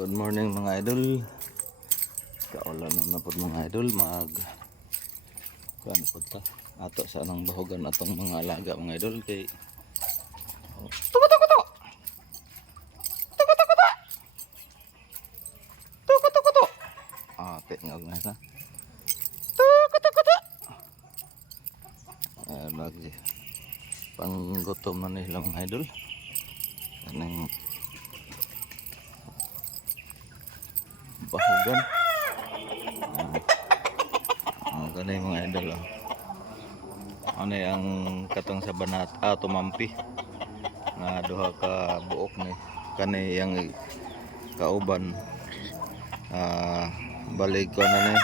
Good morning mga idol. Kaulan na po mga idol. Kuan po ta. Ato sa anang bahugan atong mga alaga mga idol kay tuko tuko tuko. Tuko tuko tuko. Tuko tuko tuko. Tingog na sa. Tuko tuko tuko. Lagi panggutom na nila mga idol. Anong bahugan. Ganun yung mga idol. Ano yung katong sa banat tumampi nga duha ka buok ni kani yang kauban balik ko na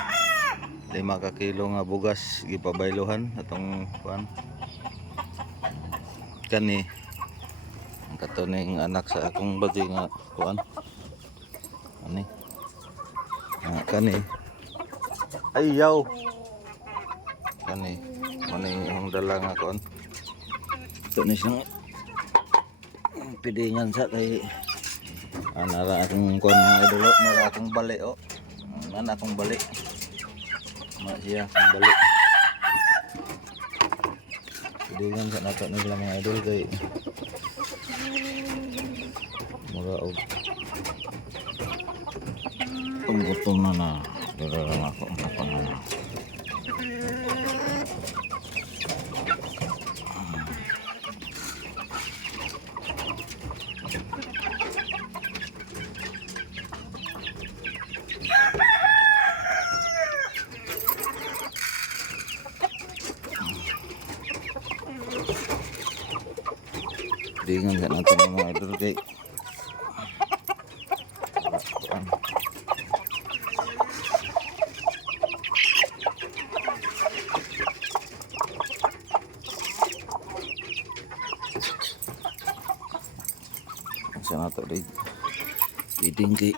ni 5 ka kilo nga bugas gipabayluhan atong kuan kani ang katuning anak sa akong bagi nga kuan ani kani ayaw kani yung dala nga kuan ito ni siyang pidingan sa kay nara akong kuan mga idolo nara akong bali akong bali siya akong bali pidingan sa nato nila mga idol kay mura og gutom na darang ako ang kapangalan. Dingan ka natin mga idol kay sana to di idingki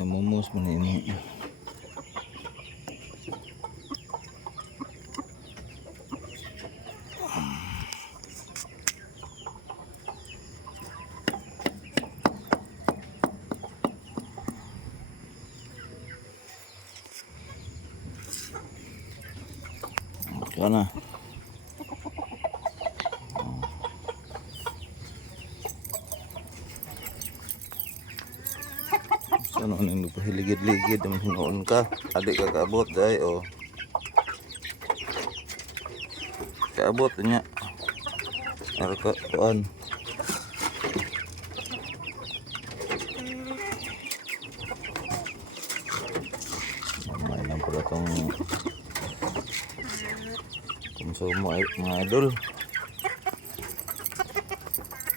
momos man ini sana ano nang nagpahiligid-ligid naman hinoon ka adik ka kaabot day kaabot niya arko kuan may lang pala tong konsumo mga idol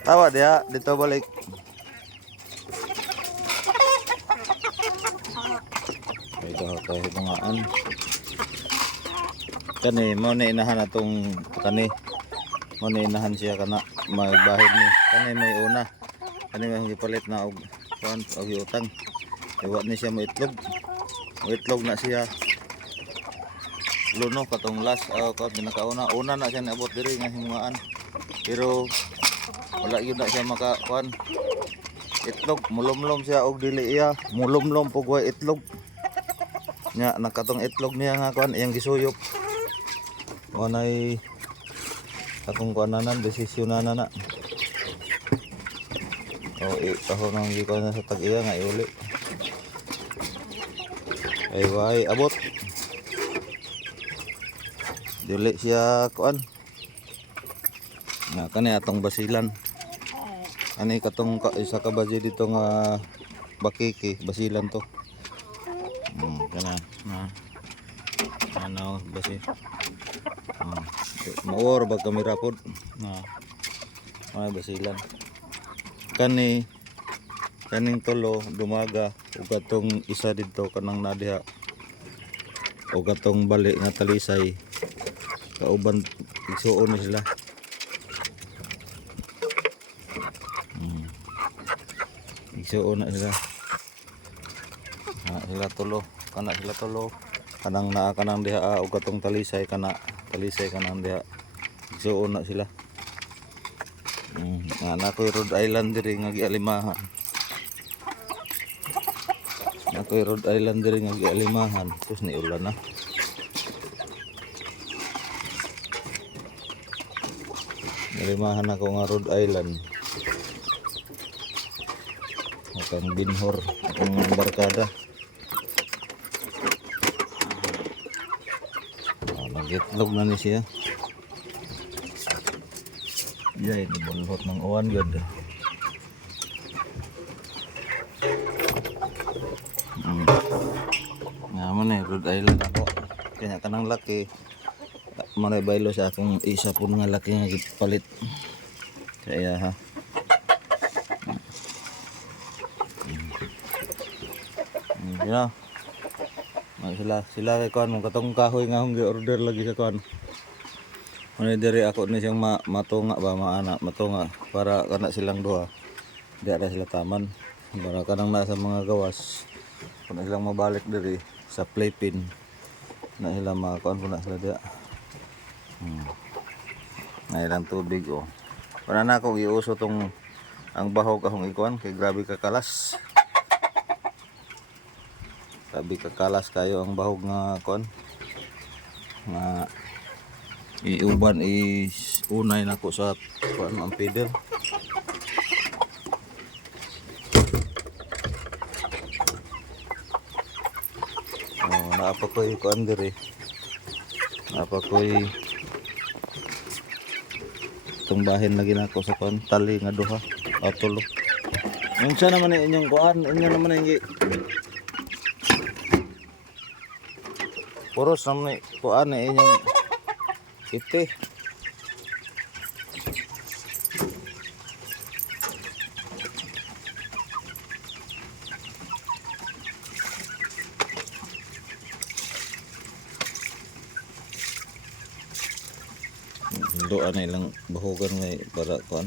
tawa dia dito balik ito kahit mangaan kani mo na inahan atong kani mo na inahan siya kana magbahid ni kani may una kani may gipalit na og kuan og utang iwa ni siya mo itlog na siya luno katong last ko pinakauna na siya naabot diri nga himuan pero wala gyud na siya maka kuan itlog mulomlom siya og dili iya mulomlom pug way itlog nya nakatong itlog niya nga kuan iyang gisuyop wanay akong kuananan desisyonan na taho nang gikuan na sa tag-iya nga iuli ay way abot dili siya kuan na kani atong basilan ani katong isa ka baji dito nga bakiki basilan to kana ano basi maor bag kamera pod basilan kaning tulo dumaga ug katong isa dito kanang nadiha ug katong bali nga talisay kauban igsuon ni sila igsuon na sila sila tulo kana sila tulo kanang naa kanang diha og katong talisay kanang diha zoon na sila. Nga na ko'y Rhode Island diri nga gialimahan. Nakoy Rhode Island diri nga gialimahan. Sus ni ulan na. Gialimahan ako nga Rhode Island. Akang binhor, akong barkada. Nagitlog na ni siya. Yay, nabulhot ng uwan yun. Nga man Rhode Island ako. Kanya kanang laki. Manay baylo sa akong isa po nga laki nga palit. Kaya ha. Sila kay kuan mong katong kahoy nga hong gi-order lagi sa kuan. Manay diri ako ni siyang matunga ba maana matunga para kana silang duha. Di ada sila taman. Para kanang nasa mga gawas. Kung silang mabalik diri sa playpen na sila makakuan po na sila diya. Na ilang tubig oh. Para na akong iuso tong ang bahog akong ikuan kay grabe kakalas. Grabe kakalas kayo ang bahog nga kuan. Nga iuban is unay nako sa kuan ang feeder. Naapa ko'y kuan diri. Naapa ko'y tumbahin lagi nako sa kuan tali nga duha o tulo. Unsa naman inyong kuan, inyo naman ingi. Puros naman kuan inyong ite. Doan na ilang bahugan ngay para kuan.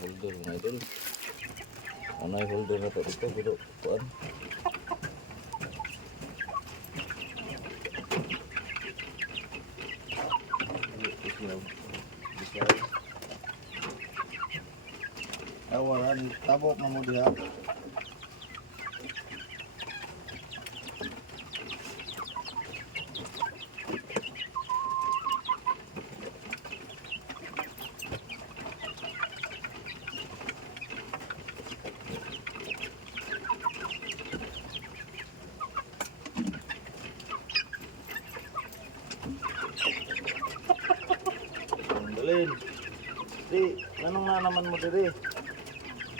Holder mga idol. Ano ay holder na to dito pero kuan. Awalan tabok na mo diha. Dalin. Di, anong na naman mo diri?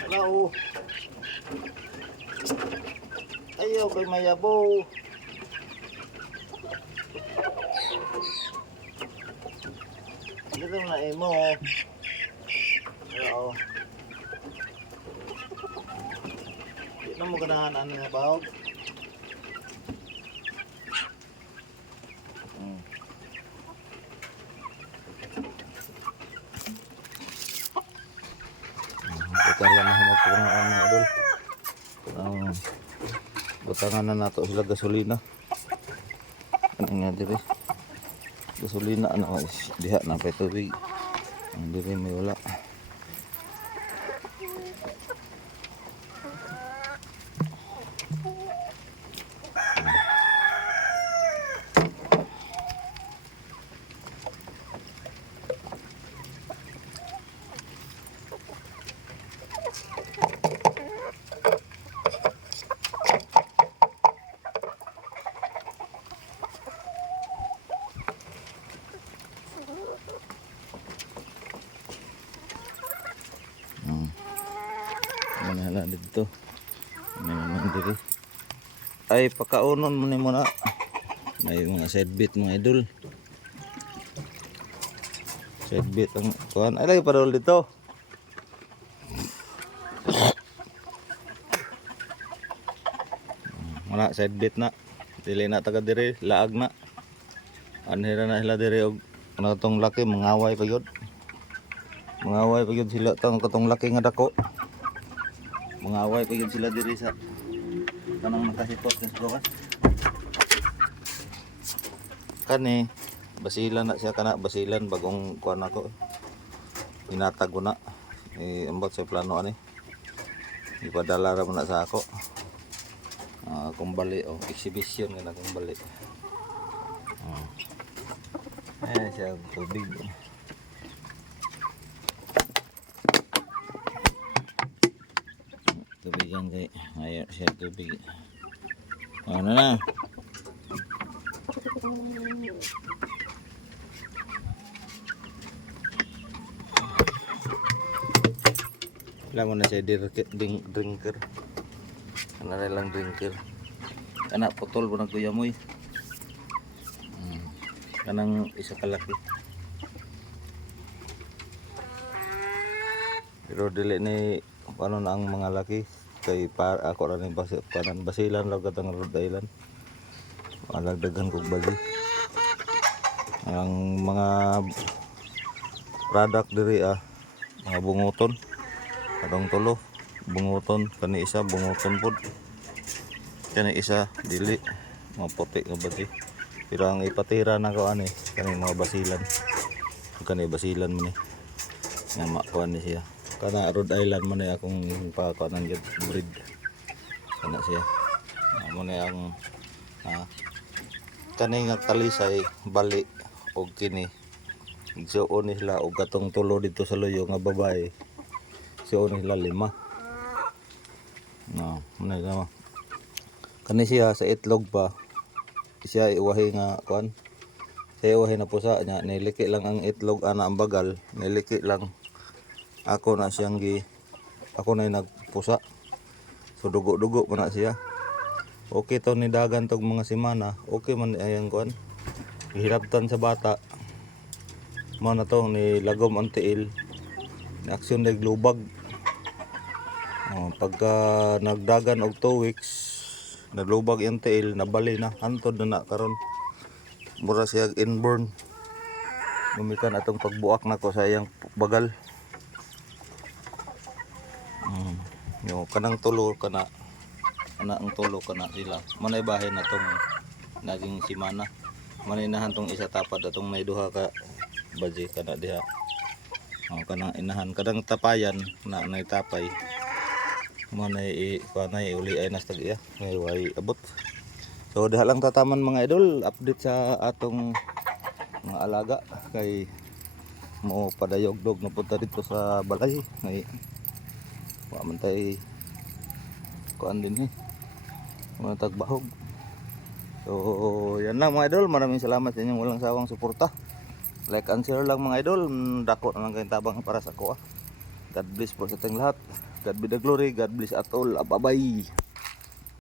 Hello. Ayaw kay mayabaw. Dito na imo. Hello. Di na mo ganahan ano nga bahog. Butangan na magpungaan mga idol. Butangan na nato sila gasolina. Ano nga diri? Gasolina ano diha na pa tubig. Ang diri may wala. Mana dito. Ano naman diri. ay pakaunon mo ni mo na. May mga side bait mga idol. Side bait ang kuan. Ay lagi padol dito. Wala side bait na. Dili na taga diri, laag na. Anhira na sila diri og ano tong laki mangaway pa gyud. Mangaway pa gyud sila tong katong laki nga dako. Mangaway pa gyud sila diri sa kanang nakasitot sa lugar. Kani basilan na siya kana basilan bagong kuan ako. Inatag ko na. Ambot sa plano ani. Ipadala ra mo na sa ako. Kung bali o exhibition nga kung bali. Siya tubig. Tubigan kay ayo siya tubig. Ano na? Wala mo na siya drinker. Ano na lang drinker. Kana putol po nagkuyamoy. Kanang isa kalaki. Pero dili ni ano na ang mga laki kay par ako ra ni basilan lang katong Rhode Island. Malagdagan kog bagi. Ang mga product diri mga bunguton. Katong tulo bunguton kani isa bunguton pud. Kani isa dili mga puti nga bagi. Pero ang ipatira na ko ani kani mga basilan. Kani basilan man ni. Nga makuan ni siya. Kana Rhode Island man ni akong pakuanan gyud breed. Kana siya. Amo ni ang kani nga talisay bali og kini. Igsuon ni sila og katong tulo dito sa luyo nga babae. Igsuon ni sila 5. Muna na. Kani siya sa itlog pa. Siya iwahi nga kuan. Siya iwahi na pusa nya niliki lang ang itlog ana ang bagal, niliki lang. Ako na siyang ako na nagpusa. So dugo-dugo pa na siya. Okay to ni dagan tog mga semana. Okay man ayang kuan. Gihiraptan sa bata. Mao na to ni lagom ang tiil. Ni aksyon dag lubag. Pagka nagdagan og 2 weeks nalubag yung tail, nabali na, hantod na karon. Mura siya inborn. Gumikan atong pagbuak na ko sa iyang bagal. Yo kanang tulo kana ang tulo kana sila. Manay bahay na tong naging semana. Maninahan tong isa tapad atong may duha ka baji kana diha. Kanang inahan kadang tapayan na naitapay. Manay panay uli ay nastag iya ngay way abot. So diha lang tataman mga idol, update sa atong mga alaga kay mo padayog-dog na punta dito sa balay ngay wa man tay kuan din mga tagbahog. So yan lang mga idol, maraming salamat sa inyong walang sawang suporta. Like and share lang mga idol, dako na lang kayong tabang para sa ako. God bless po sa ating lahat. God be the glory. God bless at all. Bye-bye.